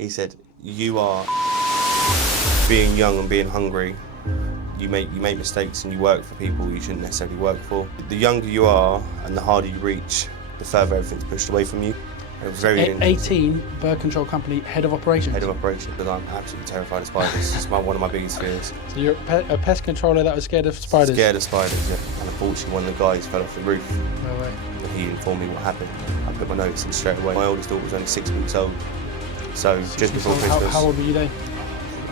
He said, "You are being young and being hungry. You make mistakes and you work for people you shouldn't necessarily work for. The younger you are and the harder you reach, the further everything's pushed away from you." It was very interesting. 18, bird control company, head of operations. Head of operations, because I'm absolutely terrified of spiders. It's one of my biggest fears. So you're a pest controller that was scared of spiders? Scared of spiders, yeah. And unfortunately, one of the guys fell off the roof. No way. And he informed me what happened. I put my notice in straight away. My oldest daughter was only 6 weeks old. So just before Christmas. How old were you then?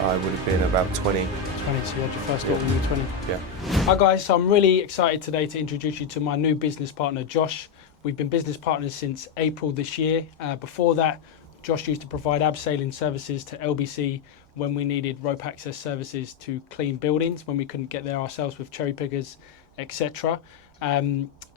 I would have been about 20. 20, so you had your first daughter when you were 20? Yeah. Hi guys, so I'm really excited today to introduce you to my new business partner, Josh. We've been business partners since April this year. Before that, Josh used to provide abseiling services to LBC when we needed rope access services to clean buildings, when we couldn't get there ourselves with cherry pickers, etc.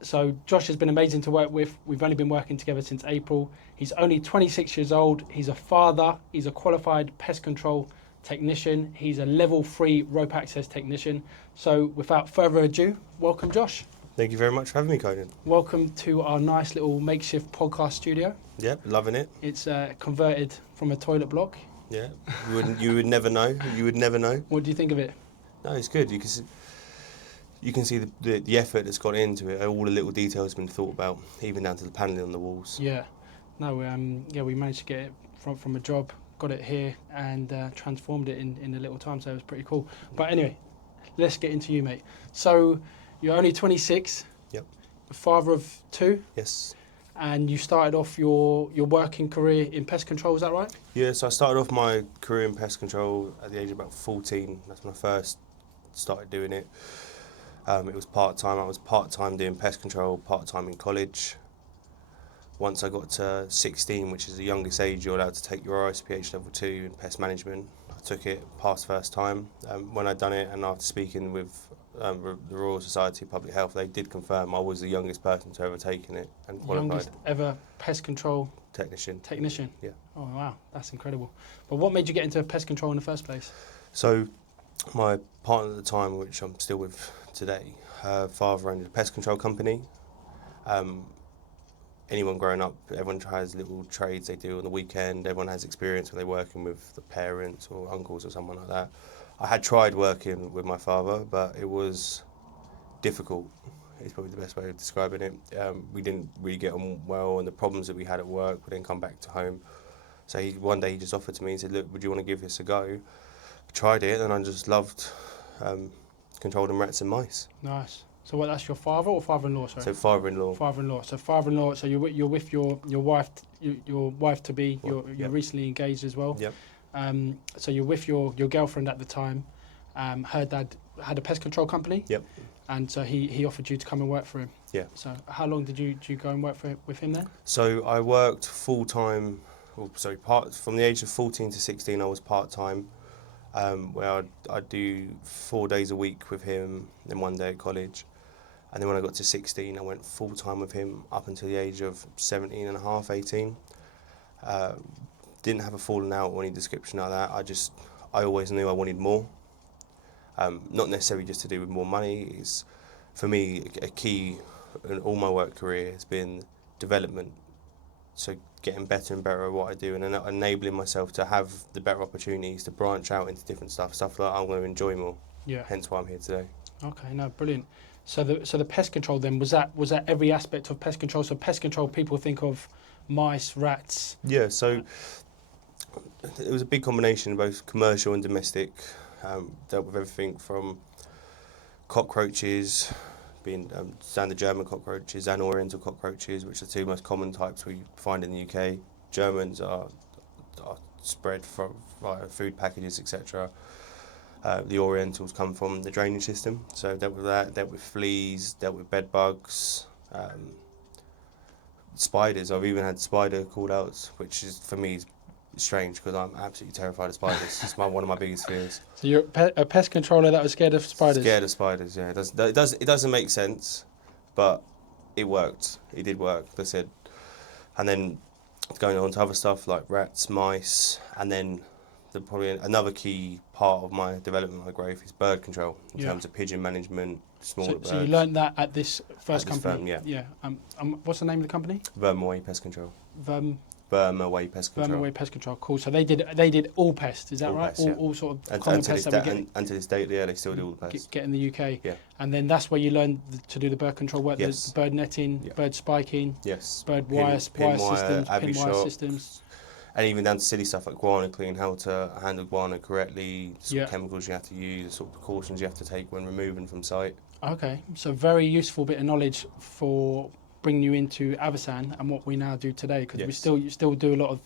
So Josh has been amazing to work with. We've only been working together since April. He's only 26 years old. He's a father. He's a qualified pest control technician. He's a level 3 rope access technician. So without further ado, welcome Josh. Thank you very much for having me, Conan. Welcome to our nice little makeshift podcast studio. Yep, loving it. It's converted from a toilet block. Yeah, you would never know. You would never know. What do you think of it? No, it's good. You can see the effort that's gone into it. All the little details have been thought about, even down to the panelling on the walls. Yeah. No, we managed to get it from a job, got it here, and transformed it in a little time. So it was pretty cool. But anyway, let's get into you, mate. So you're only 26. Yep. Father of 2. Yes. And you started off your working career in pest control, is that right? Yeah, so I started off my career in pest control at the age of about 14. That's when I first started doing it. It was part-time. I was part-time doing pest control, part-time in college. Once I got to 16, which is the youngest age you're allowed to take your RSPH level 2 in pest management, I took it, passed first time. When I'd done it, and after speaking with the Royal Society of Public Health, they did confirm I was the youngest person to ever taken it and qualified. Youngest ever pest control Technician. Yeah. Oh wow, that's incredible. But what made you get into pest control in the first place? So my partner at the time, which I'm still with today, her father owned a pest control company. Anyone growing up, everyone tries little trades they do on the weekend. Everyone has experience when they're working with the parents or uncles or someone like that. I had tried working with my father, but it was difficult. It's probably the best way of describing it. We didn't really get on well, and the problems that we had at work would then come back to home. So one day he just offered to me and said, "Look, would you want to give this a go?" I tried it, and I just loved controlling rats and mice. Nice. So what? That's your father or father-in-law? Sorry. So father-in-law. Father-in-law. So father-in-law. So you're with your wife. Your wife to be. You're Yep. recently engaged as well. Yep. So you're with your girlfriend at the time. Her dad had a pest control company. Yep. And so he offered you to come and work for him. Yeah. So how long did you go and work with him then? So I worked full-time, from the age of 14 to 16 I was part-time, where I'd do 4 days a week with him, then 1 day at college. And then when I got to 16, I went full-time with him up until the age of 17 and a half, 18. Didn't have a falling out or any description like that. I always knew I wanted more. Not necessarily just to do with more money. It's, for me, a key in all my work career has been development. So getting better and better at what I do, and enabling myself to have the better opportunities to branch out into different stuff that I'm going to enjoy more. Yeah. Hence why I'm here today. Okay, no, brilliant. So the pest control then, was that every aspect of pest control? So pest control, people think of mice, rats. Yeah, so it was a big combination of both commercial and domestic. Dealt with everything from cockroaches, being standard German cockroaches and Oriental cockroaches, which are the two most common types we find in the UK. Germans are spread from via food packages, etc. The Orientals come from the drainage system, so dealt with that, dealt with fleas, dealt with bed bugs, spiders. I've even had spider call-outs, which is, for me, strange because I'm absolutely terrified of spiders. It's one of my biggest fears. So you're a pest controller that was scared of spiders? Scared of spiders, yeah. It doesn't make sense, but it worked. It did work, like I said. And then going on to other stuff like rats, mice, and then probably another key part of my development, my growth, is bird control in terms of pigeon management, smaller birds. So you learned that at this first company? Firm, yeah. Yeah. What's the name of the company? Vermoy Pest Control. Burma Way Pest Control. Burma Way Pest Control. Cool. So they did all pests. Is that All right? pests, yeah. All sort of And, common and, to pests this that we day, get. and to this day, yeah, they still do all the pests. Get in the UK. Yeah. And then that's where you learn to do the bird control work, Yes. the bird netting, Yeah. bird spiking, Yes. bird Pin wire wire, systems, avi pin wire shot, systems. and even down to silly stuff like guano clean, how to handle guano correctly, the sort Yeah. of chemicals you have to use, the sort of precautions you have to take when removing from site. Okay, so very useful bit of knowledge for bringing you into Avisan and what we now do today, because we Yes. still do a lot of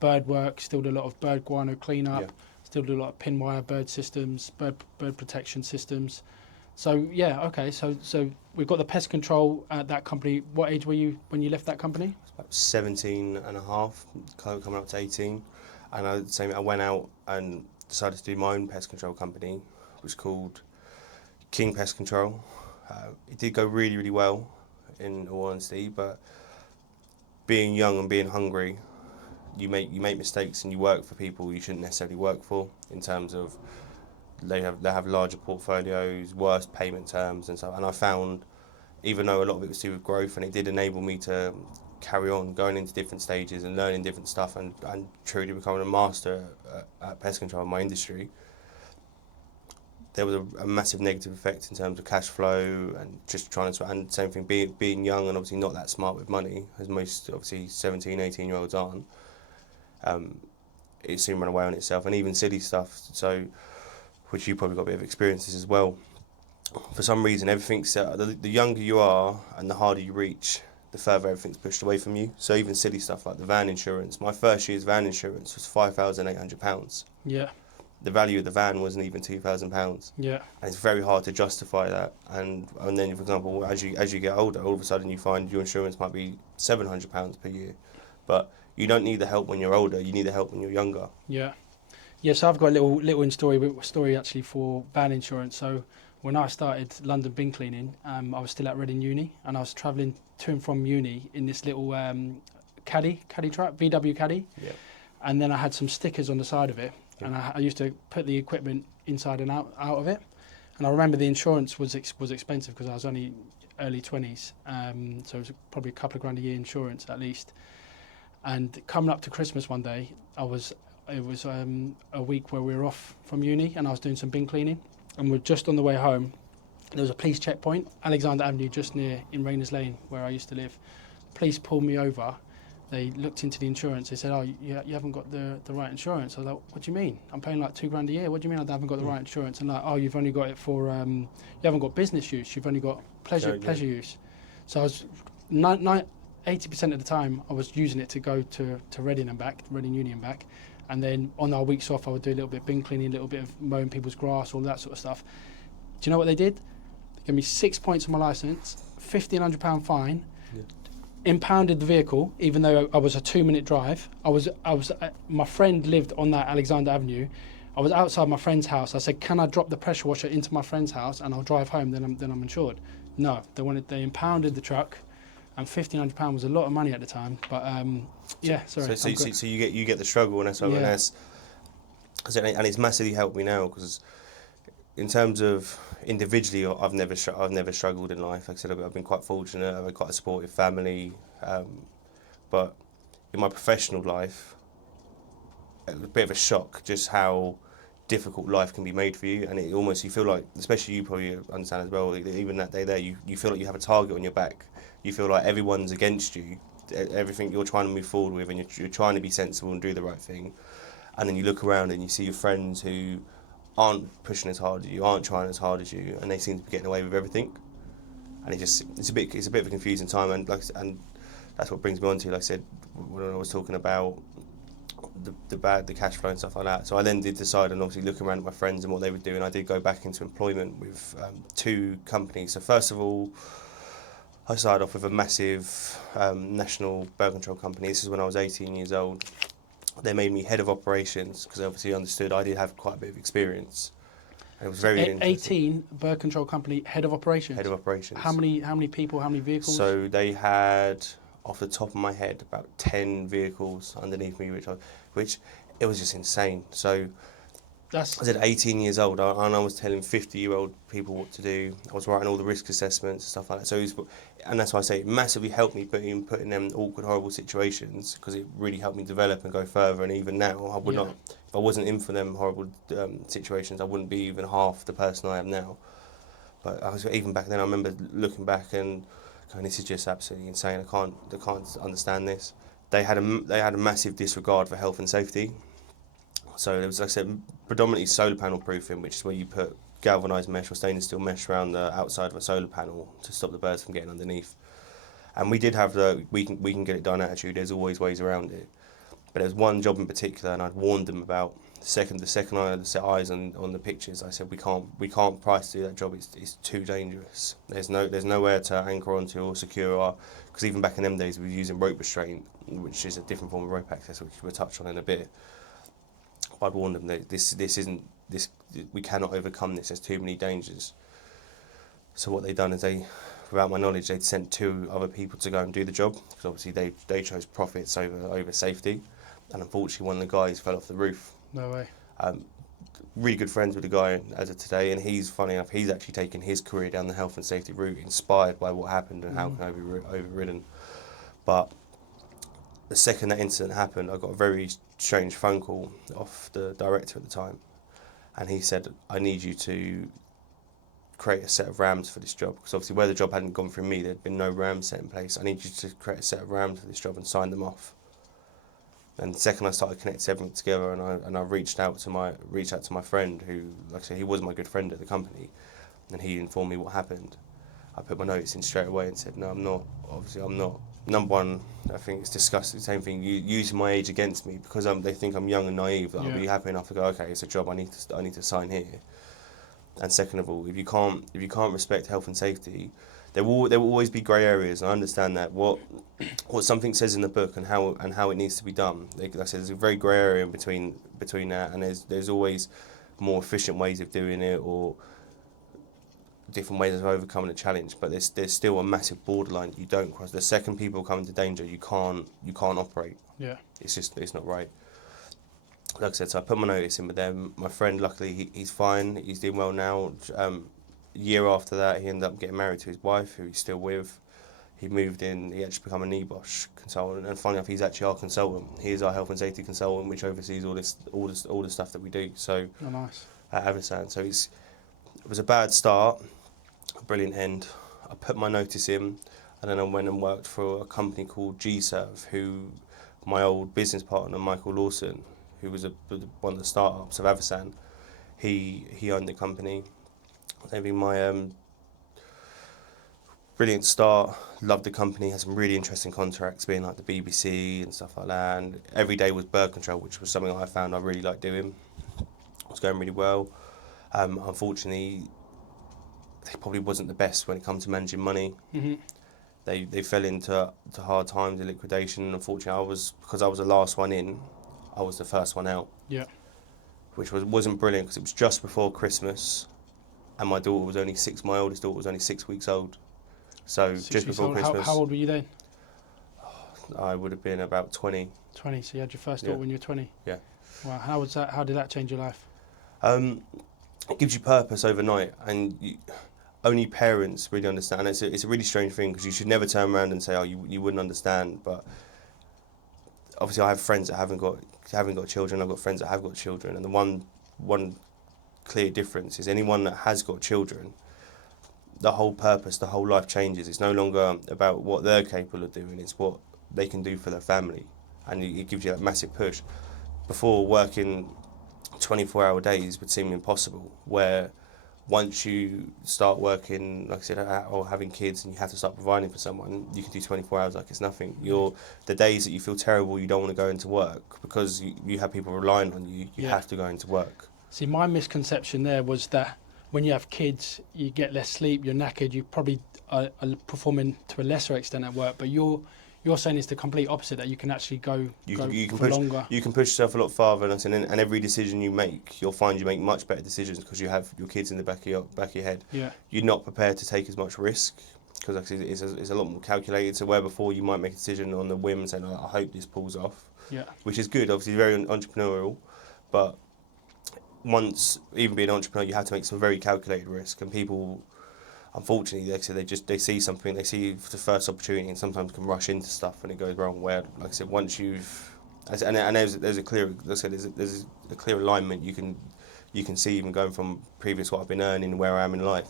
bird work, still do a lot of bird guano cleanup, Yeah. still do a lot of pin wire bird systems, bird protection systems. So yeah, okay, so we've got the pest control at that company. What age were you when you left that company? About 17 and a half, coming up to 18. And I went out and decided to do my own pest control company. It was called King Pest Control. It did go really, really well, in all honesty, but being young and being hungry, you make mistakes and you work for people you shouldn't necessarily work for, in terms of they have larger portfolios, worse payment terms and stuff. And I found, even though a lot of it was to do with growth, and it did enable me to carry on going into different stages and learning different stuff and truly becoming a master at pest control in my industry, there was a massive negative effect in terms of cash flow and just trying to, and same thing, being young and obviously not that smart with money, as most obviously 17, 18-year-olds aren't. It soon ran away on itself, and even silly stuff, so, which you probably got a bit of experiences as well. For some reason, everything's, the younger you are and the harder you reach, the further everything's pushed away from you. So even silly stuff like the van insurance, my first year's van insurance was £5,800. Yeah, The value of the van wasn't even £2,000. yeah, And it's very hard to justify that. And then, for example, as you get older, all of a sudden you find your insurance might be £700 per year. But you don't need the help when you're older. You need the help when you're younger. yeah. Yeah, so I've got a little story actually for van insurance. So when I started London bin cleaning, I was still at Reading Uni, and I was travelling to and from uni in this little caddy truck, VW caddy. Yeah. And then I had some stickers on the side of it, Yeah. and I used to put the equipment inside and out of it. And I remember the insurance was expensive because I was only early 20s, so it was probably a couple of grand a year insurance at least. And coming up to Christmas one day, it was a week where we were off from uni, and I was doing some bin cleaning, and we're just on the way home. There was a police checkpoint, Alexander Avenue, just near in Rayners Lane, where I used to live. Police pulled me over. They looked into the insurance. They said, "Oh, you haven't got the right insurance." I was like, "What do you mean? I'm paying like £2 a year. What do you mean I haven't got the right insurance?" And like, "Oh, you've only got it for you haven't got business use. You've only got pleasure use." So I was 80% of the time I was using it to go to Reading and back, Reading Uni and back. And then on our weeks off, I would do a little bit of bin cleaning, a little bit of mowing people's grass, all that sort of stuff. Do you know what they did? They gave me 6 points on my licence, £1,500 fine, impounded the vehicle, even though I was a 2-minute drive. My friend lived on that Alexander Avenue. I was outside my friend's house. I said, "Can I drop the pressure washer into my friend's house and I'll drive home? Then I'm insured." No, they impounded the truck, and £1,500 was a lot of money at the time. But yeah, sorry. So you get the struggle, and that's and it's massively helped me now, because in terms of individually, I've never struggled in life. Like I said, I've been quite fortunate. I've got quite a supportive family, but in my professional life, it was a bit of a shock just how difficult life can be made for you, and you feel like, especially you probably understand as well, even that day there, you feel like you have a target on your back. You feel like everyone's against you, everything you're trying to move forward with, and you're trying to be sensible and do the right thing. And then you look around and you see your friends who aren't pushing as hard as you, aren't trying as hard as you, and they seem to be getting away with everything. And it's a bit of a confusing time, and that's what brings me on to, like I said, when I was talking about the cash flow and stuff like that. So I then did decide, and obviously looking around at my friends and what they were doing, I did go back into employment with 2 companies. So first of all, I started off with a massive national bird control company. This is when I was 18 years old. They made me head of operations because they obviously understood I did have quite a bit of experience. And it was very interesting. 18 bird control company head of operations. Head of operations. How many people? How many vehicles? So they had, off the top of my head, about 10 vehicles underneath me, which it was just insane. So That's I said 18 years old, and I was telling 50-year-old people what to do. I was writing all the risk assessments and stuff like that. So, and that's why I say it massively helped me put in them awkward, horrible situations, because it really helped me develop and go further. And even now, I would yeah, not, if I wasn't in for them horrible situations, I wouldn't be even half the person I am now. But even back then, I remember looking back and going, "This is just absolutely insane. I can't understand this." They had a massive disregard for health and safety. So there was, like I said, predominantly solar panel proofing, which is where you put galvanised mesh or stainless steel mesh around the outside of a solar panel to stop the birds from getting underneath. And we did have we can get it done attitude. There's always ways around it. But there was one job in particular, and I'd warned them about. The second I had set eyes on the pictures, I said we can't price to do that job. It's too dangerous. There's nowhere to anchor onto or secure our, because even back in them days we were using rope restraint, which is a different form of rope access, which we'll touch on in a bit. I'd warned them that this isn't this we cannot overcome this. There's too many dangers. So what they'd done is without my knowledge, they'd sent 2 other people to go and do the job, because obviously they chose profits over safety, and unfortunately one of the guys fell off the roof. no way. Really good friends with the guy as of today, and he's funny enough. He's actually taken his career down the health and safety route, inspired by what happened and how it can be overridden. But the second that incident happened, I got a very strange phone call off the director at the time, and he said, "I need you to create a set of RAMs for this job, because obviously where the job hadn't gone through me, there'd been no RAM set in place. I need you to create a set of RAMs for this job and sign them off." And the second I started connecting everything together, and I reached out to my friend, who, like I said, he was my good friend at the company, and he informed me what happened. I put my notice in straight away and said, "No, I'm not. Obviously, I'm not." Number one, I think it's disgusting. The same thing, using my age against me, because they think I'm young and naive. That I'll be happy enough to go, okay, it's a job. I need to sign here. And second of all, if you can't respect health and safety, there will always be grey areas. And I understand that what something says in the book and how it needs to be done. Like I said, there's a very grey area in between that, and there's always more efficient ways of doing it, or different ways of overcoming a challenge. But there's still a massive borderline that you don't cross. The second people come into danger, you can't operate. Yeah. It's not right. Like I said, so I put my notice in with them. My friend, luckily, he's fine. He's doing well now. A year after that, he ended up getting married to his wife, who he's still with. He moved in. He actually become a NEBOSH consultant, and funny enough, he's actually our consultant. He is our health and safety consultant, which oversees all the stuff that we do. So Oh, nice. at Avisan, so it was a bad start, a brilliant end. I put my notice in, and then I went and worked for a company called GServe, who my old business partner Michael Lawson, who was one of the startups of Avisan, he owned the company. Maybe my brilliant start, loved the company, had some really interesting contracts, being like the BBC and stuff like that, and every day was bird control, which was something I found I really liked doing. It was going really well. Unfortunately, they probably wasn't the best when it comes to managing money. Mm-hmm. They fell into hard times in liquidation, and unfortunately because I was the last one in, I was the first one out. Yeah. Which wasn't brilliant, because it was just before Christmas, and my oldest daughter was only 6 weeks old. So just before Christmas. How old were you then? I would have been about 20. 20. So you had your first daughter when you were 20. Yeah. Wow. How was that? How did that change your life? It gives you purpose overnight, and only parents really understand. It's a really strange thing, because you should never turn around and say, "Oh, you wouldn't understand." But obviously, I have friends that haven't got children. I've got friends that have got children, and the one clear difference is anyone that has got children, the whole purpose, the whole life changes. It's no longer about what they're capable of doing, it's what they can do for their family. And it gives you that massive push. Before, working 24-hour days would seem impossible, where once you start working, like I said, or having kids, and you have to start providing for someone, you can do 24 hours like it's nothing. The days that you feel terrible, you don't want to go into work, because you have people relying on you. You have to go into work. See, my misconception there was that when you have kids, you get less sleep, you're knackered, you probably are performing to a lesser extent at work, but you're saying it's the complete opposite, that you can actually go for longer. You can push yourself a lot farther, and every decision you make, you'll find you make much better decisions, because you have your kids in the back of your head. Yeah. You're not prepared to take as much risk, because actually it's a lot more calculated. So where before you might make a decision on the whim, saying, "I hope this pulls off," Yeah. which is good, obviously very entrepreneurial, but once, even being an entrepreneur, you have to make some very calculated risk, and people, unfortunately, like I said, they see something, they see the first opportunity, and sometimes can rush into stuff and it goes wrong. Where, like I said, once you've, and there's a clear, like I said, there's a clear alignment. You can see, even going from previous what I've been earning, where I am in life.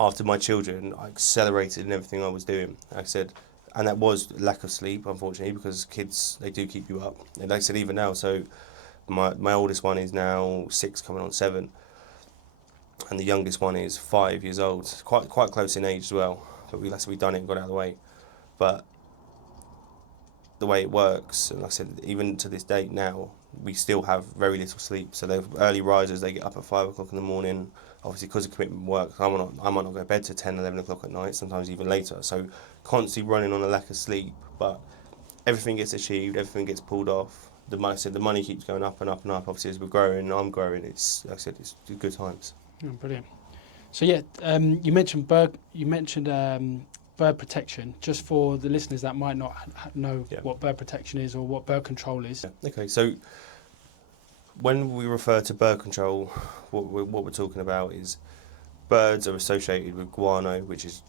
After my children, I accelerated in everything I was doing. Like I said, and that was lack of sleep, unfortunately, because kids, they do keep you up. And like I said, even now, so my oldest one is now 6, coming on 7. And the youngest one is 5 years old, quite close in age as well. But we've done it and got out of the way. But the way it works, and like I said, even to this date now, we still have very little sleep. So they're early risers, they get up at 5 o'clock in the morning. Obviously, because of commitment work, I might not go to bed till 10, 11 o'clock at night, sometimes even later. So constantly running on a lack of sleep, but everything gets achieved, everything gets pulled off. Like I said, the money keeps going up and up and up. Obviously, as we're growing and I'm growing, it's, like I said, it's good times. Oh, brilliant. So yeah, you mentioned bird protection. Just for the listeners that might not know what bird protection is or what bird control is. Yeah. Okay, so when we refer to bird control, what we're talking about is birds are associated with guano, which is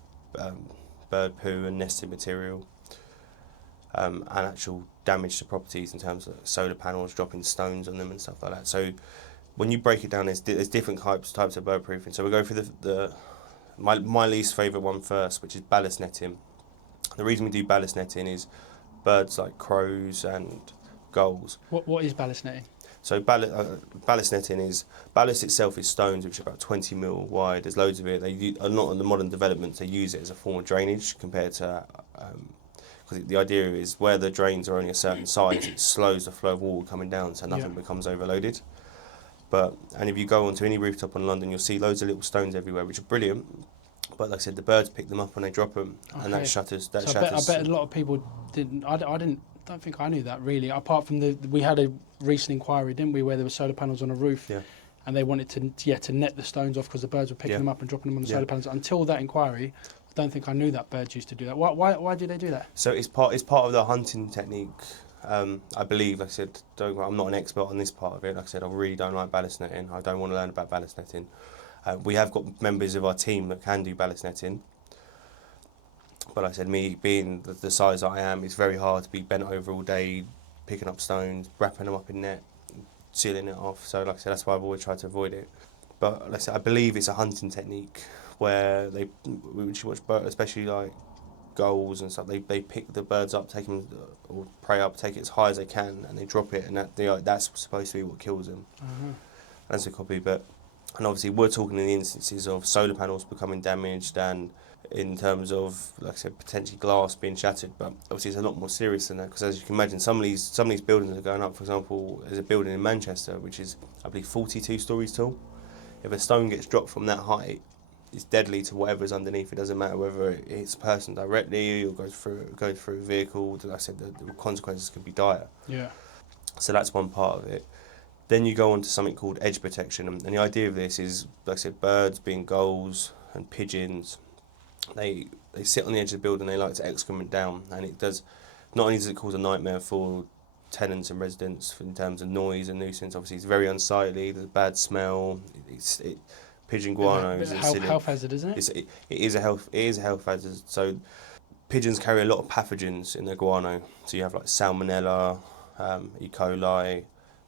bird poo and nesting material, and actual damage to properties in terms of solar panels, dropping stones on them and stuff like that. So when you break it down, there's different types of bird proofing. So we go through my least favourite one first, which is ballast netting. The reason we do ballast netting is birds like crows and gulls. What is ballast netting? So ballast netting is, ballast itself is stones which are about 20 mil wide. There's loads of it. A lot of the modern developments, they use it as a form of drainage compared to, because the idea is where the drains are only a certain size, it slows the flow of water coming down, so nothing becomes overloaded. And if you go onto any rooftop in London, you'll see loads of little stones everywhere, which are brilliant. But like I said, the birds pick them up when they drop them, and that shatters. I bet a lot of people didn't. I don't think I knew that really. Apart from we had a recent inquiry, didn't we, where there were solar panels on a roof, and they wanted to net the stones off because the birds were picking them up and dropping them on the solar panels. Until that inquiry, I don't think I knew that birds used to do that. Why do they do that? So it's part of the hunting technique. I believe, like I said, I'm not an expert on this part of it. Like I said, I really don't like ballast netting. I don't want to learn about ballast netting. We have got members of our team that can do ballast netting. But like I said, me being the size I am, it's very hard to be bent over all day, picking up stones, wrapping them up in net, sealing it off. So like I said, that's why I've always tried to avoid it. But like I said, I believe it's a hunting technique where we should watch birds, especially like gulls and stuff, they pick the birds up, take them, or prey up, take it as high as they can, and they drop it, and that's supposed to be what kills them. That's a copy, and obviously we're talking in the instances of solar panels becoming damaged, and in terms of, like I said, potentially glass being shattered. But obviously it's a lot more serious than that, because as you can imagine, some of these buildings are going up. For example, there's a building in Manchester which is, I believe, 42 stories tall. If a stone gets dropped from that height, it's deadly to whatever's underneath. It doesn't matter whether it hits a person directly or goes through a vehicle. Like I said, the consequences could be dire. Yeah. So that's one part of it. Then you go on to something called edge protection, and the idea of this is, like I said, birds, being gulls and pigeons, they sit on the edge of the building. They like to excrement down, and it does. Not only does it cause a nightmare for tenants and residents in terms of noise and nuisance. Obviously, it's very unsightly. There's a bad smell. Pigeon guano is health hazard, isn't it? It is a health hazard. So pigeons carry a lot of pathogens in their guano. So you have like salmonella, E. coli,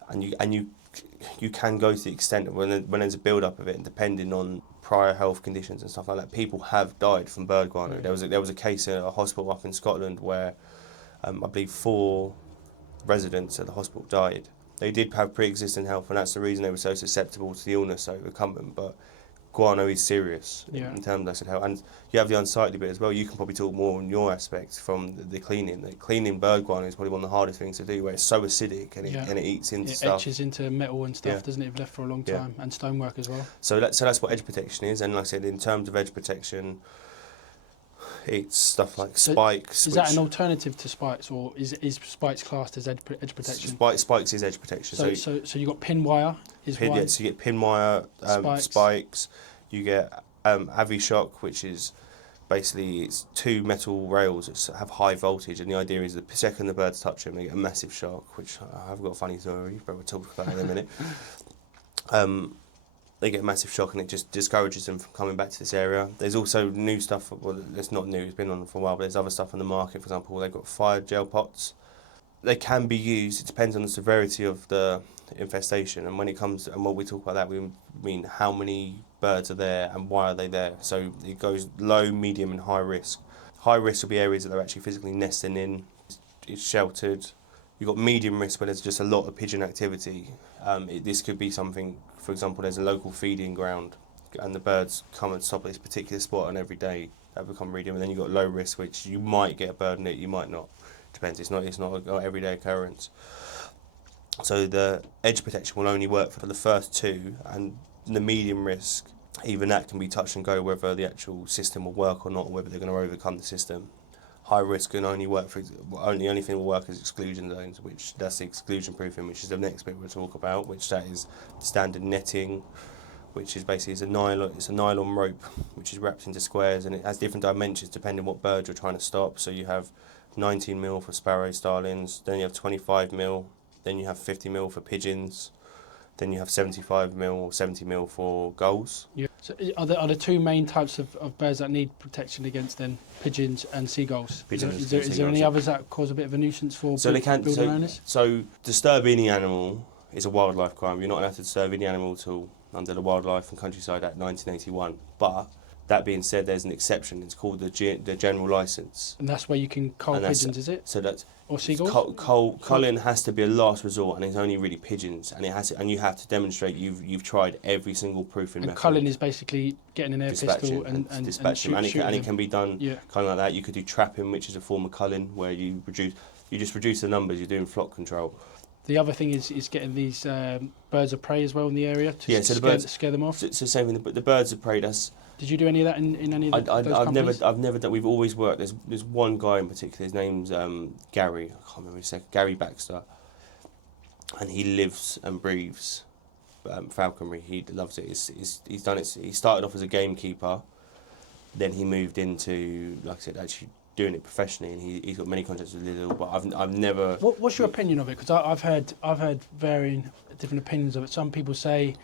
and you can go to the extent of when there's a build up of it, and depending on prior health conditions and stuff like that, people have died from bird guano. Right. There was a case in a hospital up in Scotland where I believe 4 residents at the hospital died. They did have pre-existing health, and that's the reason they were so susceptible to the illness that overcome them. But guano is serious in terms of health, and you have the unsightly bit as well. You can probably talk more on your aspect from the cleaning. The cleaning bird guano is probably one of the hardest things to do, where it's so acidic and it eats into stuff. It etches into metal and stuff, doesn't it? If left for a long time, and stonework as well. So that's what edge protection is, and like I said, in terms of edge protection, it's stuff like spikes. Is that an alternative to spikes, or is spikes classed as edge protection? Spikes is edge protection. So you got pin wire. Yeah, so you get pin wire, spikes. You get Avishock, which is basically it's two metal rails that have high voltage, and the idea is the second the birds touch them, they get a massive shock, which I've got a funny story, but we'll talk about it in a minute. They get a massive shock, and it just discourages them from coming back to this area. There's also new stuff, well, it's not new, it's been on for a while, but there's other stuff on the market. For example, they've got fire gel pots. They can be used, it depends on the severity of the infestation, and when it comes to, and what we talk about that, we mean how many birds are there and why are they there. So it goes low, medium and high risk. High risk will be areas that they're actually physically nesting in, it's sheltered. You've got medium risk where there's just a lot of pigeon activity. This could be something, for example, there's a local feeding ground and the birds come and stop at this particular spot on every day, that become medium. And then you've got low risk, which you might get a bird in it, you might not. Depends, it's not an everyday occurrence. So the edge protection will only work for the first two, and the medium risk, even that can be touch and go whether the actual system will work or not, or whether they're going to overcome the system. High risk can only work for, only thing will work is exclusion zones, which that's the exclusion proofing, which is the next bit we'll talk about, which that is standard netting, which is basically it's a nylon rope which is wrapped into squares, and it has different dimensions depending on what bird you're trying to stop. So you have 19mm for sparrow starlings, then you have 25mm, then you have 50mm for pigeons, then you have 75mm or 70mm for gulls. Yeah. So are the two main types of birds that need protection against then pigeons and seagulls? Is there any others that cause a bit of a nuisance for building owners? So disturb any animal is a wildlife crime. You're not allowed to disturb any animal at all under the Wildlife and Countryside Act 1981. But that being said, there's an exception. It's called the general licence. And that's where you can cull pigeons, is it? So that's or seagulls. Culling has to be a last resort, and it's only really pigeons. And and you have to demonstrate you've tried every single proofing method. And culling is basically getting an air pistol and dispatching, and it can be done kind of like that. You could do trapping, which is a form of culling, where you just reduce the numbers. You're doing flock control. The other thing is getting these birds of prey as well in the area to scare them off. So it's the same thing. But the birds of prey, Did you do any of that in any of those companies? I've never done. We've always worked. There's one guy in particular. His name's Gary. I can't remember his second. Gary Baxter, and he lives and breathes falconry. He loves it. He's done it. He started off as a gamekeeper, then he moved into, like I said, actually doing it professionally, and he's got many contracts with Lidl. But I've never. What's your opinion of it? Because I've heard varying different opinions of it. Some people say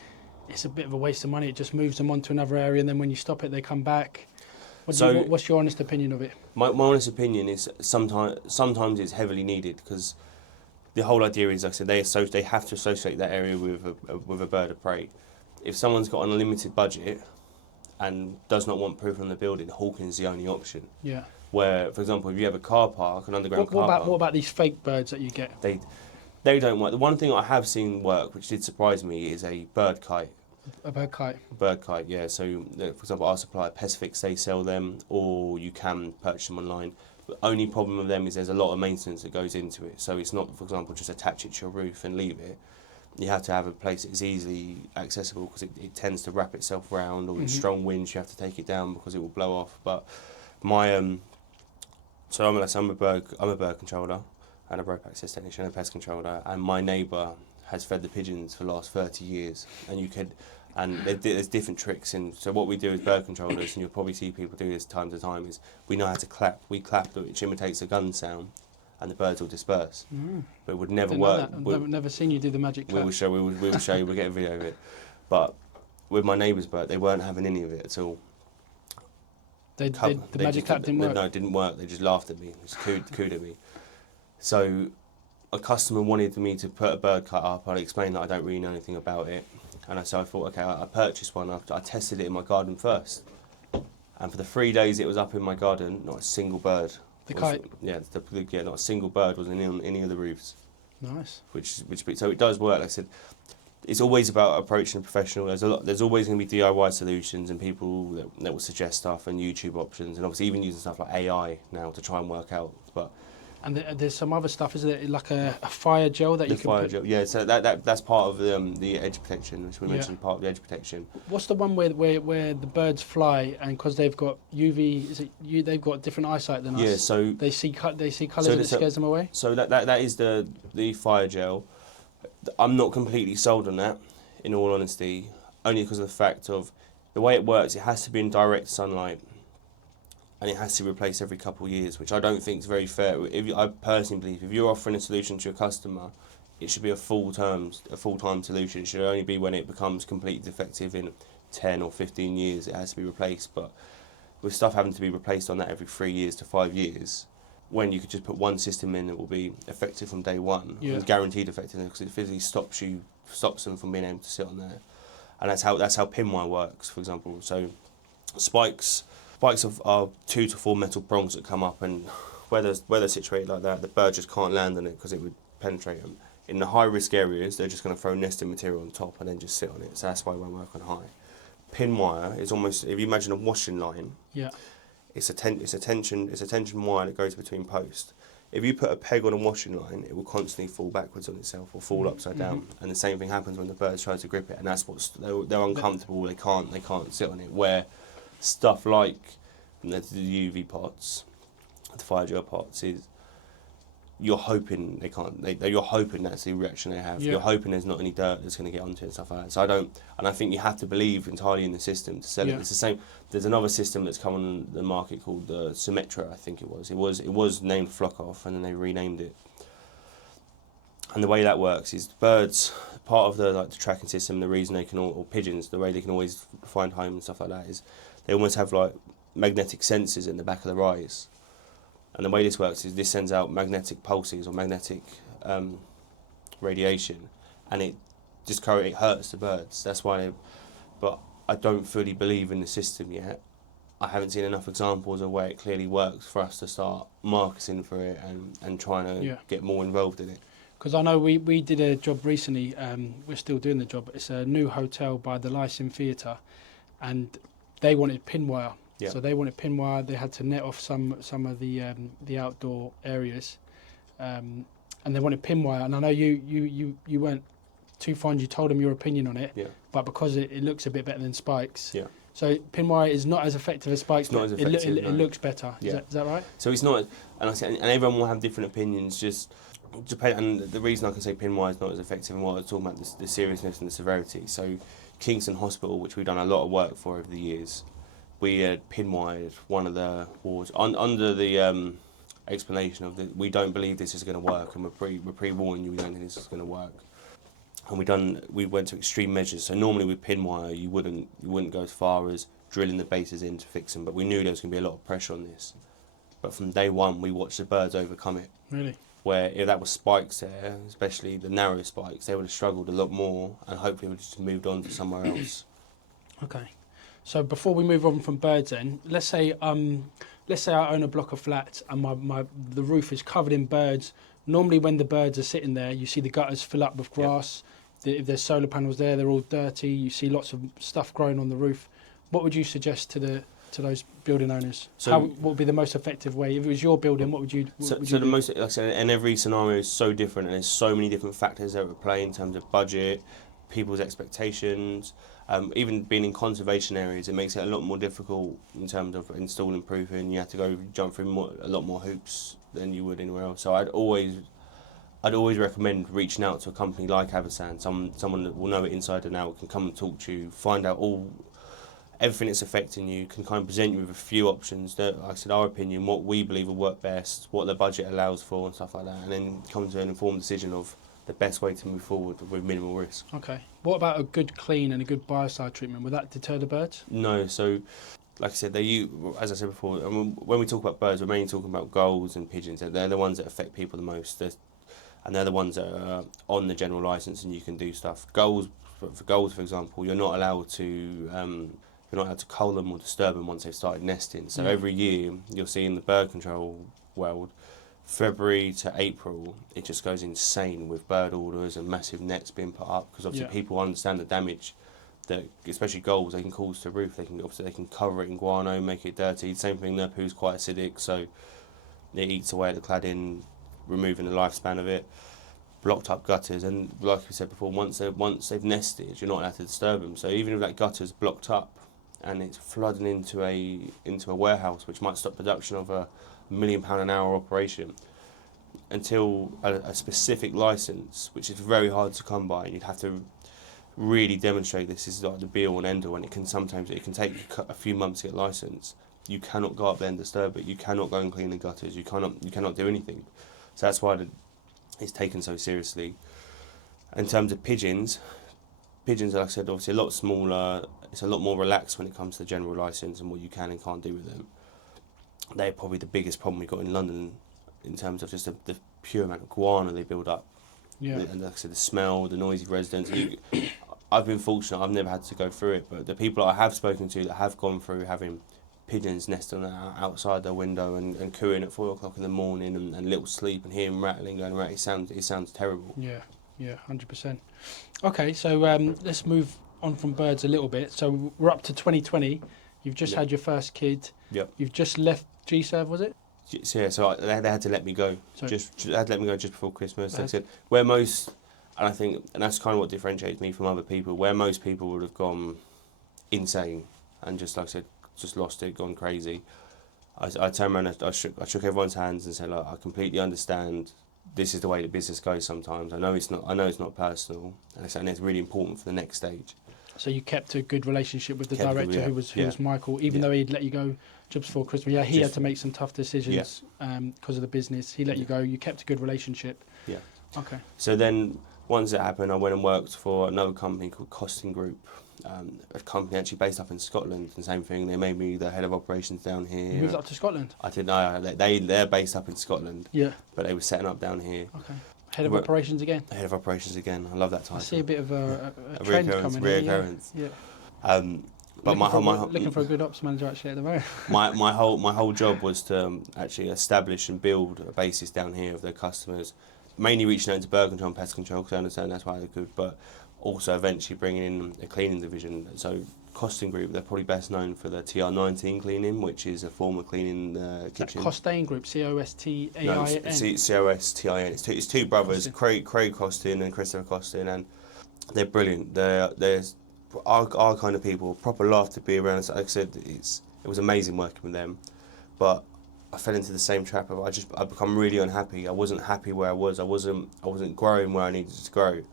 it's a bit of a waste of money. It just moves them on to another area, and then when you stop it, they come back. What's your honest opinion of it? My honest opinion is sometimes it's heavily needed, because the whole idea is, like I said, they have to associate that area with a bird of prey. If someone's got an unlimited budget and does not want proof on the building, hawking is the only option. Yeah. Where, for example, if you have a car park, an underground car park... What about these fake birds that you get? They don't work. The one thing I have seen work, which did surprise me, is a bird kite. A bird kite? A bird kite, yeah. So, for example, our supplier, Pesifix, they sell them, or you can purchase them online. The only problem with them is there's a lot of maintenance that goes into it. So it's not, for example, just attach it to your roof and leave it. You have to have a place that is easily accessible, because it tends to wrap itself around, or with strong winds you have to take it down because it will blow off. But my so I'm a bird controller and a rope access technician and a pest controller, and my neighbour has fed the pigeons for the last 30 years, and there's different tricks. And so what we do as bird controllers, and you'll probably see people do this time to time, is we know how to clap. We clap, which imitates a gun sound, and the birds will disperse. But it would never work. I've never seen you do the magic clap. We will show you. We'll get a video of it. But with my neighbour's bird, they weren't having any of it at all. The magic clap didn't work? No, it didn't work. They just laughed at me, just cooed at me. So a customer wanted me to put a bird kite up. I explained that I don't really know anything about it. And so I thought, okay, I purchased one. I tested it in my garden first. And for the 3 days it was up in my garden, not a single bird. The kite? Yeah, not a single bird was on any of the roofs. Nice. So it does work. Like I said, it's always about approaching a professional. There's always going to be DIY solutions and people that will suggest stuff, and YouTube options, and obviously even using stuff like AI now to try and work out. And there's some other stuff, isn't it? Like a fire gel that you can put? Gel, yeah. So that's part of the edge protection, which we mentioned, part of the edge protection. What's the one where the birds fly, and because they've got UV, they've got different eyesight than us? Yeah. So they see colours and it scares them away. So that is the fire gel. I'm not completely sold on that, in all honesty, only because of the fact of the way it works. It has to be in direct sunlight. and it has to be replaced every couple of years, which I don't think is very fair. I personally believe if you're offering a solution to your customer, it should be a full-time solution. It should only be when it becomes completely defective in 10 or 15 years it has to be replaced. But with stuff having to be replaced on that every 3 years to 5 years, when you could just put one system in that will be effective from day one, and guaranteed effectiveness, because it physically stops them from being able to sit on there. And that's how pin wire works, for example. So spikes are 2 to 4 metal prongs that come up, and where they're situated like that, the bird just can't land on it because it would penetrate them. In the high risk areas, they're just going to throw nesting material on top and then just sit on it. So that's why we won't work on high. Pin wire is almost, if you imagine a washing line, it's a tension wire that goes between posts. If you put a peg on a washing line, it will constantly fall backwards on itself or fall upside down. And the same thing happens when the birds try to grip it, and that's they're uncomfortable. They can't sit on it. Where stuff like the UV pots, the fire gel pots, is you're hoping they can't. You're hoping that's the reaction they have. You're hoping there's not any dirt that's going to get onto it and stuff like that. So I think you have to believe entirely in the system to sell it. It's the same. There's another system that's come on the market called the Symmetra, I think it was. It was named Flock Off, and then they renamed it. And the way that works is birds, part of the tracking system, the reason they can or pigeons, the way they can always find home and stuff like that is they almost have like magnetic sensors in the back of their eyes. And the way this works is this sends out magnetic pulses or magnetic radiation, and it hurts the birds. That's why. But I don't fully believe in the system yet. I haven't seen enough examples of where it clearly works for us to start marketing for it and trying to get more involved in it. Because I know we did a job recently, we're still doing the job. It's a new hotel by the Lyceum Theatre, and they wanted pin wire. Yeah. So they wanted pin wire. They had to net off some of the outdoor areas, and they wanted pin wire. And I know you weren't too fond. You told them your opinion on it, but because it looks a bit better than spikes. Yeah. So pin wire is not as effective as spikes. It's not as effective. It looks better. Yeah. Is that right? So it's not, and everyone will have different opinions. Just depend. And the reason I can say pin wire is not as effective, and what I was talking about the seriousness and the severity. So Kingston Hospital, which we've done a lot of work for over the years. We had pin wired one of the wards under the explanation of that we don't believe this is going to work, and we're pre-warning you we don't think this is going to work. And we went to extreme measures. So normally with pin wire you wouldn't go as far as drilling the bases in to fix them, but we knew there was going to be a lot of pressure on this. But from day one we watched the birds overcome it. Really? Where if that was spikes there, especially the narrow spikes, they would have struggled a lot more, and hopefully would have just moved on to somewhere else. Okay. So before we move on from birds, then let's say I own a block of flats and the roof is covered in birds. Normally, when the birds are sitting there, you see the gutters fill up with grass. If there's solar panels there, they're all dirty. You see lots of stuff growing on the roof. What would you suggest to those building owners? So what would be the most effective way? If it was your building, what would you? The most, like I said, and every scenario is so different, and there's so many different factors that would play in terms of budget, people's expectations. Even being in conservation areas, it makes it a lot more difficult in terms of installing proofing. You have to jump through a lot more hoops than you would anywhere else. So I'd always recommend reaching out to a company like Avisan, someone that will know it inside and out, can come and talk to you, find out everything that's affecting you, can kind of present you with a few options that, like I said, our opinion, what we believe will work best, what the budget allows for and stuff like that, and then come to an informed decision of the best way to move forward with minimal risk. Okay. What about a good clean and a good biocide treatment? Would that deter the birds? No. So, like I said, as I said before, when we talk about birds, we're mainly talking about gulls and pigeons. They're the ones that affect people the most, and they're the ones that are on the general licence and you can do stuff. For gulls, for example, you're not allowed to cull them or disturb them once they've started nesting. So every year you'll see in the bird control world, February to April, it just goes insane with bird orders and massive nets being put up, because obviously people understand the damage that, especially gulls, they can cause to the roof. They can cover it in guano, make it dirty. Same thing, their poo's quite acidic, so it eats away at the cladding, removing the lifespan of it. Blocked up gutters, and like we said before, once they've nested, you're not allowed to disturb them. So even if that gutter's blocked up and it's flooding into a warehouse, which might stop production of a £1 million an hour operation, until a specific licence, which is very hard to come by, and you'd have to really demonstrate this is like the be all and end all, and it can take a few months to get licensed. you cannot go up there and disturb it. You cannot go and clean the gutters. You cannot do anything. So that's why it's taken so seriously. In terms of pigeons, like I said, obviously a lot smaller. It's a lot more relaxed when it comes to the general license and what you can and can't do with them. They're probably the biggest problem we've got in London in terms of just the pure amount of guano they build up. Yeah. And like I said, the smell, the noisy residents. I've been fortunate, I've never had to go through it, but the people I have spoken to that have gone through having pigeons nesting outside their window and cooing at 4 o'clock in the morning and little sleep and hearing rattling going around, it sounds terrible. Yeah, 100%. Okay, so let's move on from birds a little bit. So we're up to 2020. You've just had your first kid. Yep. You've just left G-Serve, was it? So they had to let me go. So they had to let me go just before Christmas. They Right. said where most, and I think, and that's kind of what differentiates me from other people. Where most people would have gone insane and just, like I said, just lost it, gone crazy. I turned around, I shook everyone's hands and said, look, I completely understand. This is the way the business goes sometimes. I know it's not personal, and it's really important for the next stage. So you kept a good relationship with the Kept a good- director, yeah, who was yeah. Michael, even Yeah. though he'd let you go just before Christmas. Yeah, he had to make some tough decisions because of the business. He let you go. You kept a good relationship. Yeah. Okay. So then, once it happened, I went and worked for another company called Costing Group, a company actually based up in Scotland. And same thing, they made me the head of operations down here. You moved up to Scotland. I didn't know they're based up in Scotland, Yeah. but they were setting up down here. Okay. Head of We're- operations again. Head of operations again. I love that title. I see a bit of a A trend reoccurrence, coming. reoccurrence. Yeah. But looking for a good ops manager actually at the moment. my whole job was to actually establish and build a basis down here of their customers, mainly reaching out into bird control and pest control because I understand that's why they could, but also eventually bringing in a cleaning division. So Costing Group, they're probably best known for the TR19 cleaning, which is a form of cleaning the kitchen. Costain Group, Costain. No, it's COSTIN. It's two brothers, Costin. Craig Costin and Christopher Costin, and they're brilliant. They're our kind of people, proper laugh to be around. Like I said, it was amazing working with them, but I fell into the same trap of I become really unhappy. I wasn't happy where I was. I wasn't growing where I needed to grow, and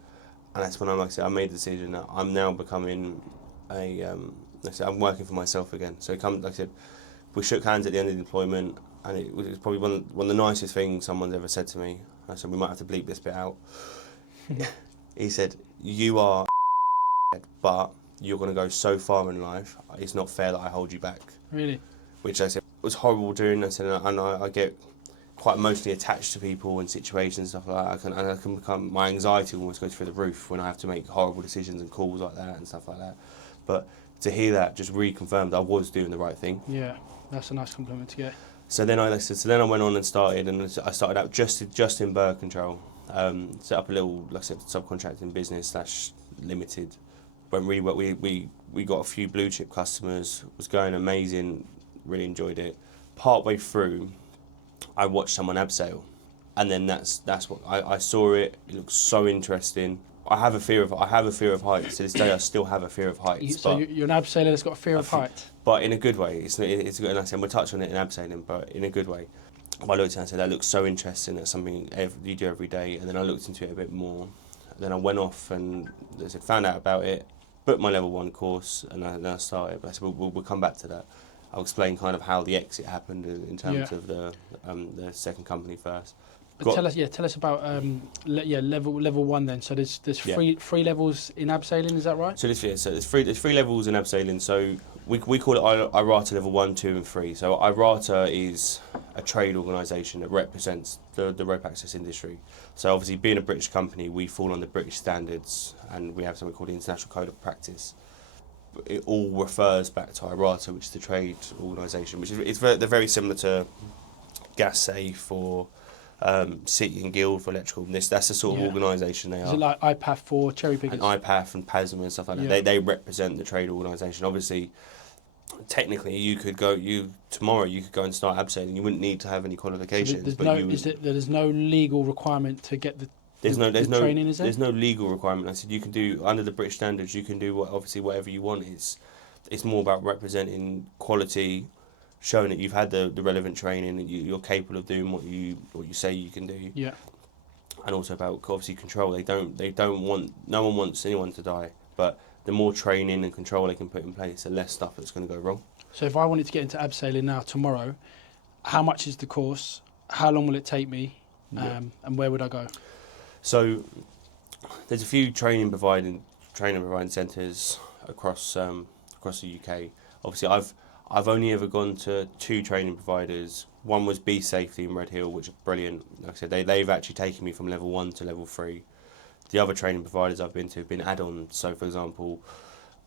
that's when I made the decision that I'm now becoming I'm working for myself again. So like I said, we shook hands at the end of the deployment, and it was probably one of the nicest things someone's ever said to me. I said, we might have to bleep this bit out. He said, you are but you're going to go so far in life, it's not fair that I hold you back. Really? Which I said was horrible doing. I said, and I get quite emotionally attached to people and situations and stuff like that. I can become, my anxiety almost goes through the roof when I have to make horrible decisions and calls like that and stuff like that. But to hear that just reconfirmed I was doing the right thing. Yeah, that's a nice compliment to get. So then I went on and started out just in bird control. Set up a little, like I said, subcontracting business / limited. Went really well. We got a few blue chip customers. Was going amazing. Really enjoyed it. Partway through, I watched someone abseil, and then that's what I saw it. It looked so interesting. I have a fear of heights. To this day, I still have a fear of heights. So you're an abseiler that's got a fear of height. But in a good way. It's good, and I said we'll touch on it in abseiling, but in a good way. I looked at it and said that looks so interesting. That's something you do every day. And then I looked into it a bit more. Then I went off and found out about it. Booked my level 1 course, and then I started. But I said we'll come back to that. I'll explain kind of how the exit happened in terms of the second company first. But tell us about level 1 then. So there's three levels in abseiling, is that right? So there's three levels in abseiling. So we call it IRATA level 1, 2, and 3. So IRATA is a trade organisation that represents the rope access industry. So obviously, being a British company, we fall under British standards, and we have something called the International Code of Practice. It all refers back to IRATA, which is the trade organisation, they're very similar to Gas Safe or City and Guild for electrical. That's the sort of organisation they are. Is it like IPAF for cherry pickers? And IPAF and PASM and stuff like that. Yeah. They represent the trade organisation. Obviously, technically, tomorrow you could go and start abseiling. You wouldn't need to have any qualifications. So there's no legal requirement to get the training, is there? There's no legal requirement. I said you can do under the British standards. You can do whatever you want. It's more about representing quality, showing that you've had the relevant training and you're capable of doing what you say you can do. Yeah. And also about obviously control. No one wants anyone to die, but the more training and control they can put in place, the less stuff that's going to go wrong. So if I wanted to get into abseiling now tomorrow, how much is the course? How long will it take me? And where would I go? So there's a few training providing centres across the UK. Obviously, I've only ever gone to 2 training providers. One was Be Safety in Red Hill, which is brilliant. Like I said, they've actually taken me from level 1 to level 3. The other training providers I've been to have been add-ons. So, for example,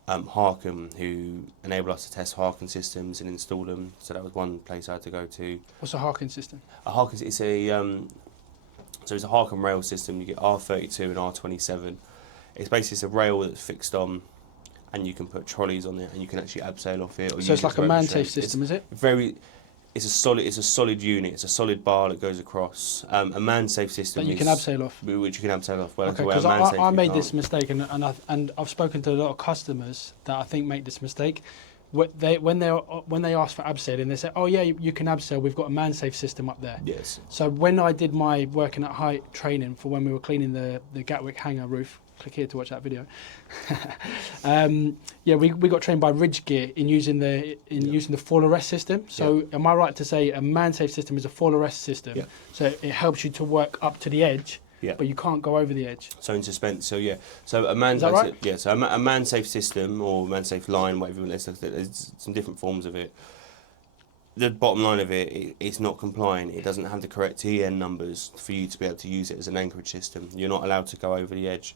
Harken, who enable us to test Harken systems and install them. So that was one place I had to go to. What's a Harken system? A Harken, it's a Harken rail system. You get R32 and R27. It's basically it's a rail that's fixed on, and you can put trolleys on it, and you can actually abseil off it. Or so it's like a man-safe system, is it? It's a solid unit. It's a solid bar that goes across. A man-safe system that you can abseil off. Which you can abseil off. Well, okay, because I made this mistake, and I've spoken to a lot of customers that I think make this mistake. When they ask for abseiling, they say, "Oh yeah, you can abseil. We've got a man-safe system up there." Yes. So when I did my working at height training for when we were cleaning the Gatwick hangar roof, click here to watch that video. We got trained by Ridge Gear in using the fall arrest system. So am I right to say a man-safe system is a fall arrest system? Yeah. So it helps you to work up to the edge. Yeah. But you can't go over the edge. So in suspense. So yeah. So a man. Is that right? Yeah. So a man-safe system or man-safe line, whatever you want to say, there's some different forms of it. The bottom line of it's not compliant. It doesn't have the correct EN numbers for you to be able to use it as an anchorage system. You're not allowed to go over the edge.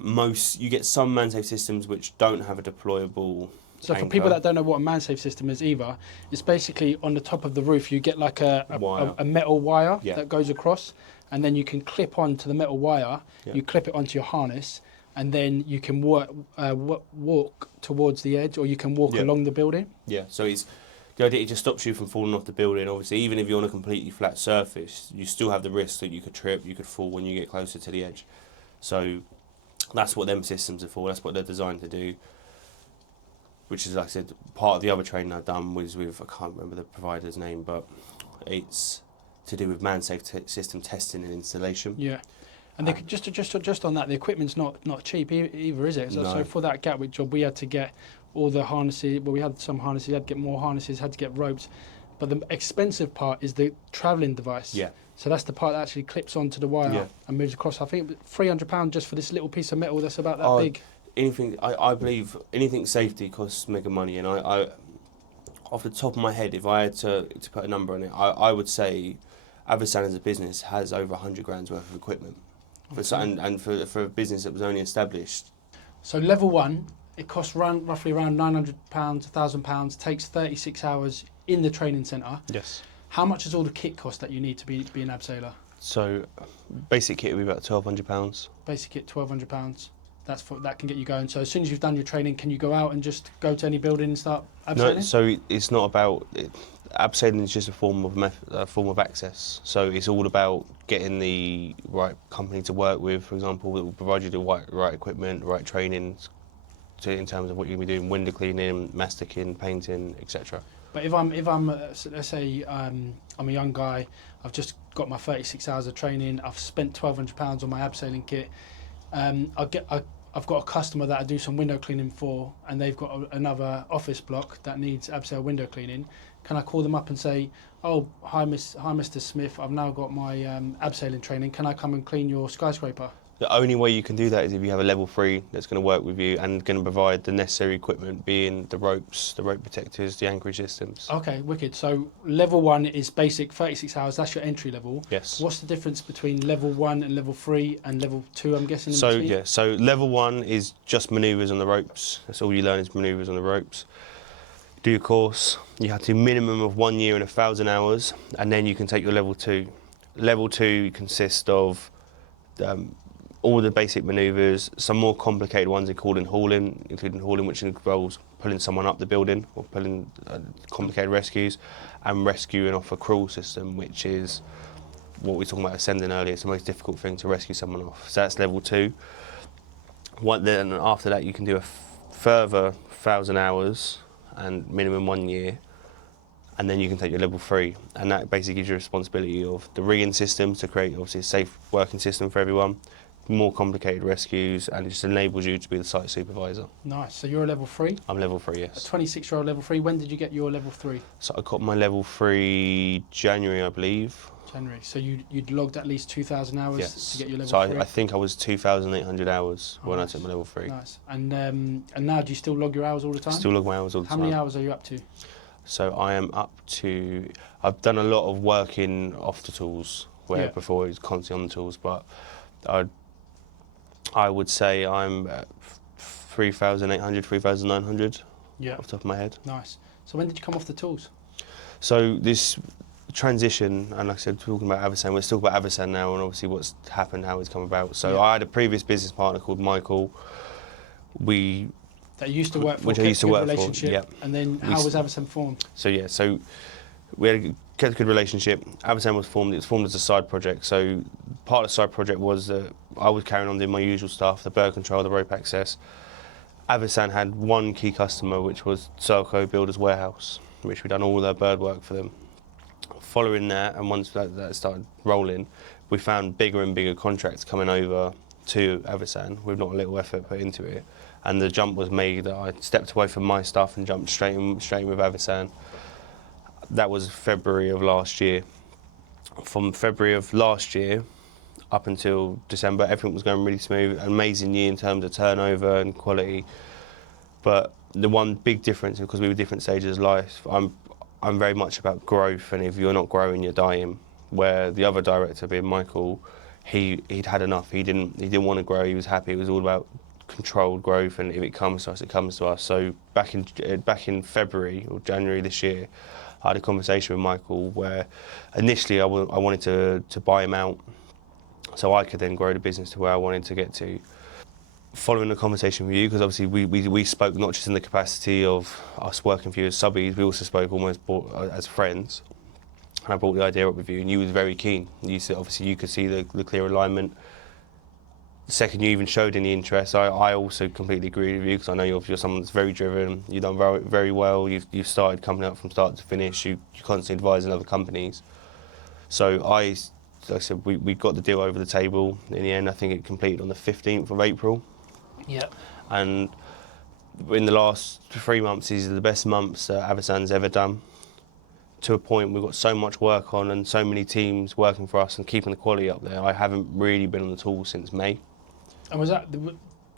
You get some man-safe systems which don't have a deployable. So for people that don't know what a man-safe system is either, it's basically on the top of the roof you get like a metal wire that goes across, and then you can clip onto the metal wire. Yeah. You clip it onto your harness, and then you can walk towards the edge, or you can walk along the building. Yeah. So the idea just stops you from falling off the building. Obviously, even if you're on a completely flat surface, you still have the risk that you could trip, you could fall when you get closer to the edge. So that's what them systems are for. That's what they're designed to do. Which is, like I said, part of the other training I've done was with, I can't remember the provider's name, but it's to do with man-safe system testing and installation. Yeah. And just on that, the equipment's not cheap either, is it? So for that Gatwick job, we had to get all the harnesses. Well, we had some harnesses. We had to get more harnesses. Had to get ropes. But the expensive part is the travelling device. Yeah. So that's the part that actually clips onto the wire and moves across. I think £300 just for this little piece of metal that's about that big. I believe anything safety costs mega money, and I off the top of my head, if I had to put a number on it, I would say Avisan as a business has over 100 grand's worth of equipment. And for a business that was only established. So level 1, it costs roughly around £900, £1,000, takes 36 hours in the training centre. Yes. How much is all the kit cost that you need to be an abseiler? So basic kit would be about £1,200. Basic kit, £1,200. That can get you going. So as soon as you've done your training, can you go out and just go to any building and start abseiling? No, so it's not about abseiling is just a form of access. So it's all about getting the right company to work with, for example, that will provide you the right equipment, right training, in terms of what you're going to be doing: window cleaning, masticing, painting, etc. But if I'm let's say I'm a young guy, I've just got my 36 hours of training, I've spent £1,200 on my abseiling kit. I've got a customer that I do some window cleaning for, and they've got another office block that needs abseil window cleaning. Can I call them up and say, "Oh, hi, Mr. Smith, I've now got my abseiling training. Can I come and clean your skyscraper?" The only way you can do that is if you have a level 3 that's going to work with you and going to provide the necessary equipment, being the ropes, the rope protectors, the anchorage systems. Okay, wicked. So level 1 is basic, 36 hours. That's your entry level. Yes. What's the difference between level 1 and level 3 and level 2? I'm guessing. So level 1 is just manoeuvres on the ropes. That's all you learn is manoeuvres on the ropes. Do your course. You have to minimum of 1 year and 1,000 hours, and then you can take your level 2. Level 2 consists of all the basic manoeuvres, some more complicated ones including hauling, which involves pulling someone up the building or pulling complicated rescues, and rescuing off a crawl system, which is what we were talking about ascending earlier. It's the most difficult thing to rescue someone off. So that's level 2. Then after that, you can do a further 1,000 hours and minimum 1 year, and then you can take your level 3, and that basically gives you responsibility of the rigging system to create obviously a safe working system for everyone. more complicated rescues, and it just enables you to be the site supervisor. Nice. So you're a level 3? I'm level 3, A yes. 26-year-old level 3. When did you get your level 3? So I got my level 3 January, I believe. January. So you'd logged at least 2,000 hours Yes. to get your level So 3? I think I was 2,800 hours when Nice. I took my level 3. Nice. And now do you still log your hours all the time? Still log my hours all the How time. many hours are you up to? So I am up to, I've done a lot of working off the tools, where Yeah. before it was constantly on the tools, but I would say I'm at 3,800, 3,900 Yeah. off the top of my head. Nice. So when did you come off the tools? So this transition, and like I said, talking about Avisan, let's talk about Avisan now and obviously what's happened, how it's come about. So Yeah. I had a previous business partner called Michael. That you used to work for, Which I kept used to a good work for, relationship, yep. and then how was Avisan formed? So yeah, so we had kept a good relationship. Avisan was formed. It was formed as a side project. So part of the side project was that I was carrying on doing my usual stuff, the bird control, the rope access. Avisan had one key customer, which was Serco Builders Warehouse, which we'd done all their bird work for them. Following that, and once that started rolling, we found bigger and bigger contracts coming over to Avisan with not a little effort put into it. And the jump was made that I stepped away from my stuff and jumped straight in with Avisan. That was February of last year. From February of last year up until December, everything was going really smooth. Amazing year in terms of turnover and quality. But the one big difference, because we were different stages of life, I'm very much about growth, and if you're not growing, you're dying. Where the other director, being Michael, he'd had enough. He didn't want to grow. He was happy. It was all about controlled growth, and if it comes to us, it comes to us. So back in February or January this year, I had a conversation with Michael where initially I wanted to buy him out so I could then grow the business to where I wanted to get to. Following the conversation with you, because obviously we spoke not just in the capacity of us working for you as subbies, we also spoke almost as friends. And I brought the idea up with you, and you was very keen. You said obviously you could see the clear alignment. The second you even showed any interest, I also completely agree with you, because I know you're someone that's very driven. You've done very, very well. You've started coming out from start to finish. You constantly advising other companies. So like I said, we got the deal over the table in the end. I think it completed on the 15th of April. Yeah. And in the last 3 months, these are the best months that Avisan's ever done. To a point, we've got so much work on and so many teams working for us and keeping the quality up there. I haven't really been on the tools since May. And was that,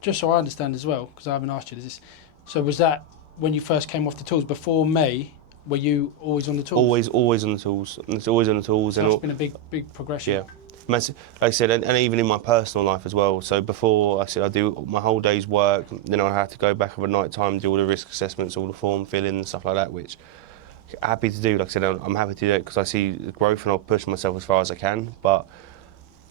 just so I understand as well, because I haven't asked you this, so was that when you first came off the tools, before May, were you always on the tools? Always on the tools. It's always on the tools. So and that's been a big progression. Yeah. Massive. Like I said, and even in my personal life as well. So before, I said I do my whole day's work, then I have to go back over night time, do all the risk assessments, all the form filling and stuff like that, which I'm happy to do. Like I said, I'm happy to do it because I see the growth and I'll push myself as far as I can. But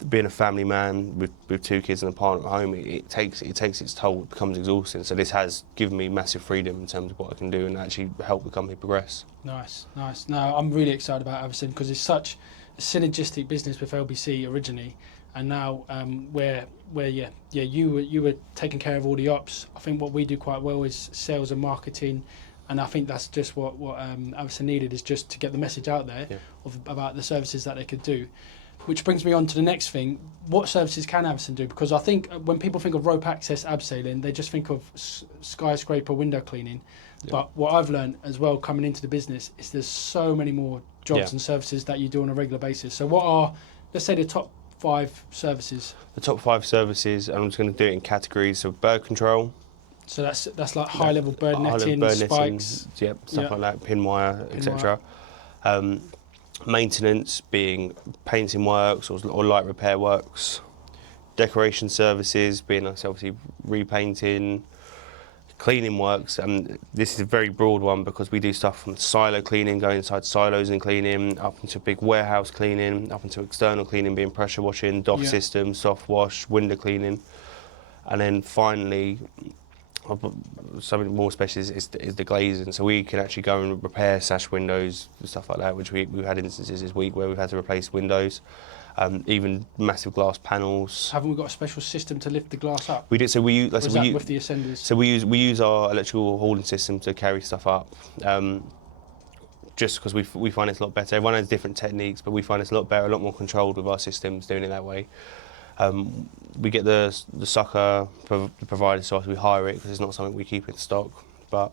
being a family man with 2 kids and a partner at home, it takes its toll. It becomes exhausting. So this has given me massive freedom in terms of what I can do and actually help the company progress. Nice. No, I'm really excited about Avisan because it's such a synergistic business with LBC originally, and now where you were taking care of all the ops. I think what we do quite well is sales and marketing, and I think that's just what Avisan needed, is just to get the message out there about the services that they could do. Which brings me on to the next thing. What services can Avisan do? Because I think when people think of rope access abseiling, they just think of skyscraper window cleaning. Yeah. But what I've learned as well coming into the business is there's so many more jobs and services that you do on a regular basis. So what are, let's say, the top 5 services? The top 5 services, and I'm just going to do it in categories. So bird control. So that's like high level bird netting, spikes. Stuff like that, pin wire, etc. Maintenance being painting works or light repair works. Decoration services being obviously repainting. Cleaning works, and this is a very broad one because we do stuff from silo cleaning, going inside silos and cleaning, up into big warehouse cleaning, up into external cleaning being pressure washing, DOF systems, soft wash, window cleaning, and then finally something more special is the glazing. So we can actually go and repair sash windows and stuff like that, which we've had instances this week where we've had to replace windows. Even massive glass panels. Haven't we got a special system to lift the glass up? We did. So we use. With the ascenders? So we use our electrical hauling system to carry stuff up. Just because we find it's a lot better. Everyone has different techniques, but we find it's a lot better, a lot more controlled with our systems doing it that way. We get the sucker provided to us, we hire it because it's not something we keep in stock. But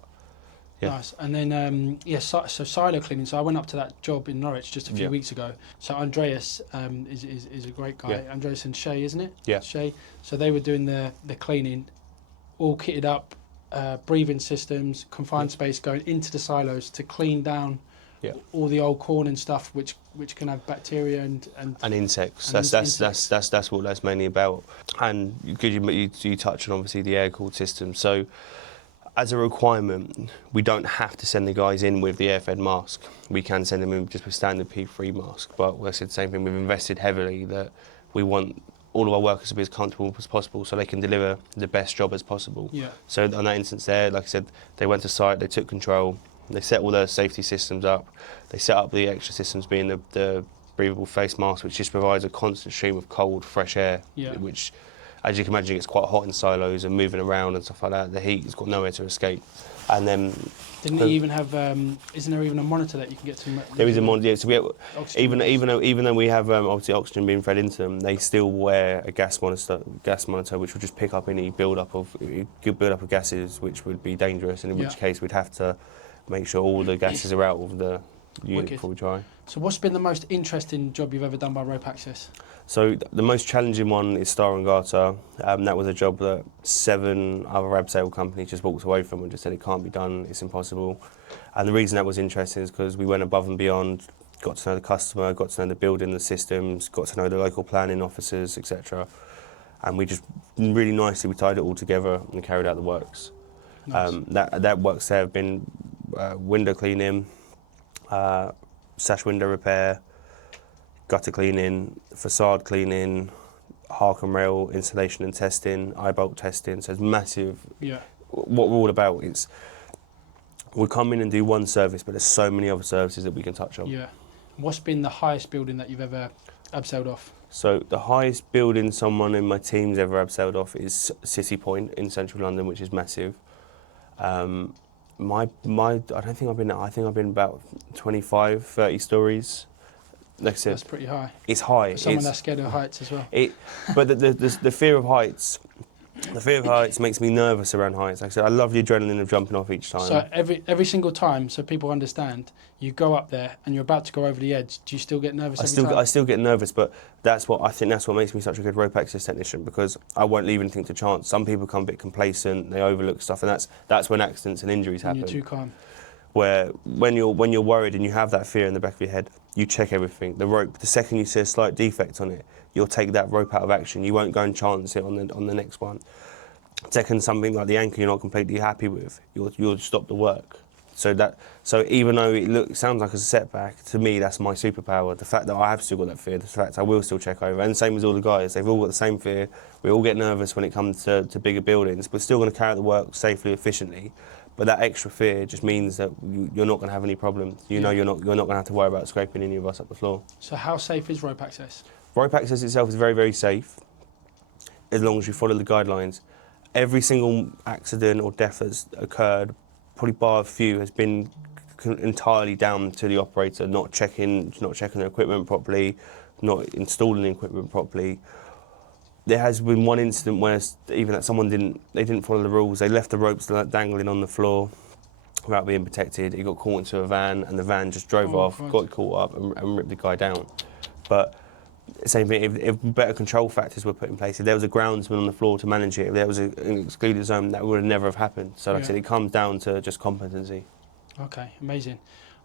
yeah. Nice. And then, so silo cleaning. So I went up to that job in Norwich just a few weeks ago. So Andreas is a great guy. Yeah. Andreas and Shay, isn't it? Yeah. Shay. So they were doing the cleaning, all kitted up, breathing systems, confined space going into the silos to clean down all the old corn and stuff, which can have bacteria and insects. And That's what that's mainly about. And you touch on obviously the air cooled system. So as a requirement, we don't have to send the guys in with the air-fed mask. We can send them in just with standard P3 mask. But I said the same thing. We've invested heavily that we want all of our workers to be as comfortable as possible so they can deliver the best job as possible. Yeah. So on that instance there, like I said, they went to site, they took control, they set all their safety systems up, they set up the extra systems being the breathable face mask, which just provides a constant stream of cold, fresh air, which, as you can imagine, gets quite hot in silos and moving around and stuff like that. The heat has got nowhere to escape. And then didn't he even have? Isn't there even a monitor that you can get to? There is a monitor. Yeah, so even though we have obviously oxygen being fed into them, they still wear a gas monitor, which will just pick up any build-up of gases, which would be dangerous. And in which case we'd have to make sure all the gases are out of the unit before we try. So what's been the most interesting job you've ever done by Rope Access? So the most challenging one is Star and Garter. That was a job that 7 other abseil companies just walked away from and just said it can't be done, it's impossible. And the reason that was interesting is because we went above and beyond, got to know the customer, got to know the building, the systems, got to know the local planning officers, etc. And we just really nicely we tied it all together and carried out the works. Nice. That works there have been window cleaning, sash window repair, gutter cleaning, facade cleaning, hark and rail installation and testing, eye bolt testing. So it's massive. Yeah. What we're all about is we come in and do one service, but there's so many other services that we can touch on. Yeah. What's been the highest building that you've ever abseiled off? So the highest building someone in my team's ever abseiled off is City Point in central London, which is massive. I think I've been about 25, 30 stories. Like I said, that's pretty high. It's high. For someone that's scared of heights as well. But the fear of heights, makes me nervous around heights. Like I said, I love the adrenaline of jumping off each time. So every single time, so people understand, you go up there and you're about to go over the edge. Do you still get nervous? I still get nervous, but that's what makes me such a good rope access technician, because I won't leave anything to chance. Some people become a bit complacent, they overlook stuff, and that's when accidents and injuries happen. You're too calm. Where when you're worried and you have that fear in the back of your head, you check everything. The rope, the second you see a slight defect on it, you'll take that rope out of action. You won't go and chance it on the next one. Second, something like the anchor you're not completely happy with, you'll stop the work. So even though sounds like a setback, to me that's my superpower. The fact that I have still got that fear, the fact I will still check over, and same as all the guys, they've all got the same fear. We all get nervous when it comes to bigger buildings. We're still going to carry out the work safely, efficiently. But that extra fear just means that you're not going to have any problems. You know you're not going to have to worry about scraping any of us up the floor. So how safe is rope access? Rope access itself is very, very safe, as long as you follow the guidelines. Every single accident or death that's occurred, probably bar a few, has been entirely down to the operator not checking the equipment properly, not installing the equipment properly. There has been one incident where even that someone didn't follow the rules. They left the ropes dangling on the floor without being protected. He got caught into a van, and the van just drove off, got caught up, and ripped the guy down. But same thing. If better control factors were put in place, if there was a groundsman on the floor to manage it, if there was an excluded zone, that would never have happened. So, like I said, it comes down to just competency. Okay, amazing.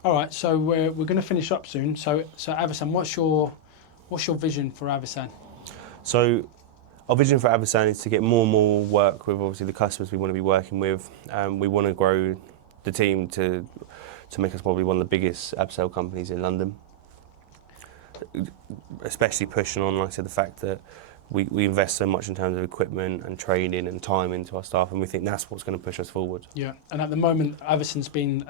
All right, so we're going to finish up soon. So Avisan, what's your vision for Avisan? So, our vision for Avisan is to get more and more work with obviously the customers we want to be working with. We want to grow the team to make us probably one of the biggest abseil companies in London. Especially pushing on, like I said, the fact that we invest so much in terms of equipment and training and time into our staff, and we think that's what's going to push us forward. Yeah, and at the moment, Avisan's been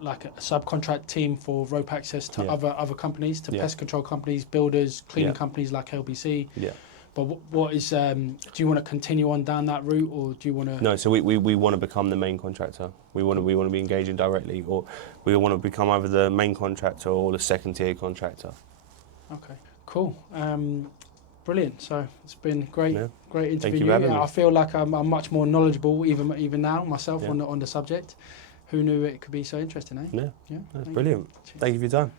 like a subcontract team for rope access to other companies, to pest control companies, builders, cleaning companies like LBC. Yeah. But what is? Do you want to continue on down that route, or do you want to? No, so we want to become the main contractor. We want to be engaging directly, or we want to become either the main contractor or the second tier contractor. Okay, cool. Brilliant. So it's been great, Yeah. great Thank interview. you for having me. I feel like I'm much more knowledgeable even now myself Yeah. on the subject. Who knew it could be so interesting, eh? Yeah, Yeah. that's Thank you. brilliant. Cheers. Thank you for your time.